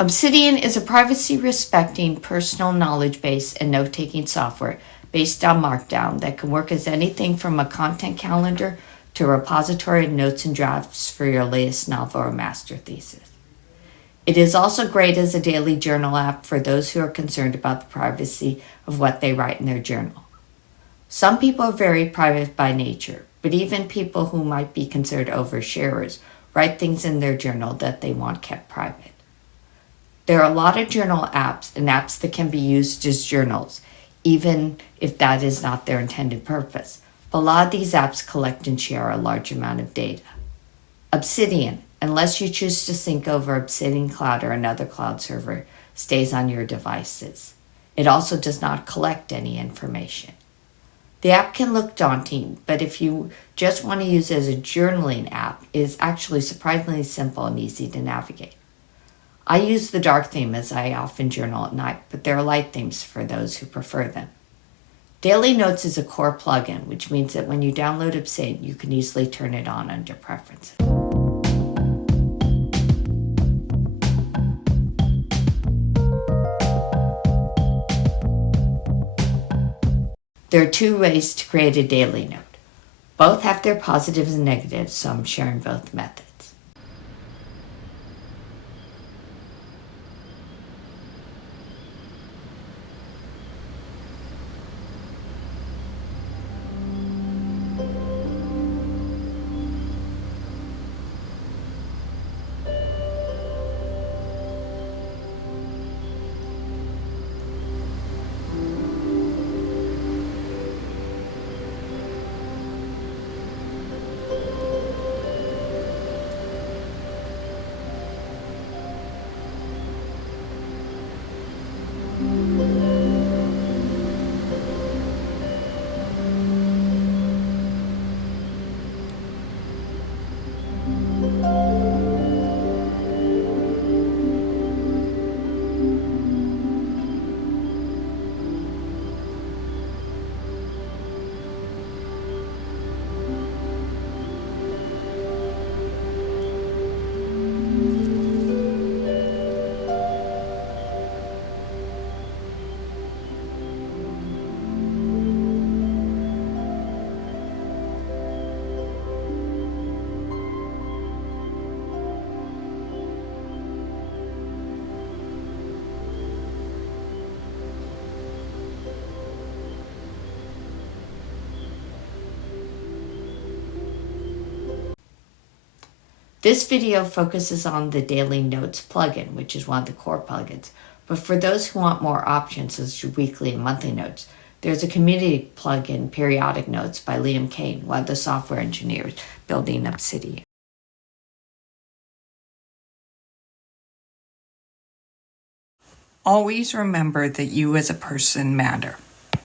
Obsidian is a privacy-respecting, personal knowledge-based and note-taking software based on Markdown that can work as anything from a content calendar to a repository of notes and drafts for your latest novel or master thesis. It is also great as a daily journal app for those who are concerned about the privacy of what they write in their journal. Some people are very private by nature, but even people who might be considered oversharers write things in their journal that they want kept private. There are a lot of journal apps and apps that can be used as journals, even if that is not their intended purpose. But a lot of these apps collect and share a large amount of data. Obsidian, unless you choose to sync over Obsidian Cloud or another cloud server, stays on your devices. It also does not collect any information. The app can look daunting, but if you just want to use it as a journaling app, it is actually surprisingly simple and easy to navigate. I use the dark theme as I often journal at night, but there are light themes for those who prefer them. Daily Notes is a core plugin, which means that when you download Obsidian, you can easily turn it on under Preferences. There are two ways to create a daily note. Both have their positives and negatives, so I'm sharing both methods. This video focuses on the Daily Notes plugin, which is one of the core plugins. But for those who want more options, such as weekly and monthly notes, there's a community plugin, Periodic Notes, by Liam Kane, one of the software engineers building Obsidian. Always remember that you as a person matter.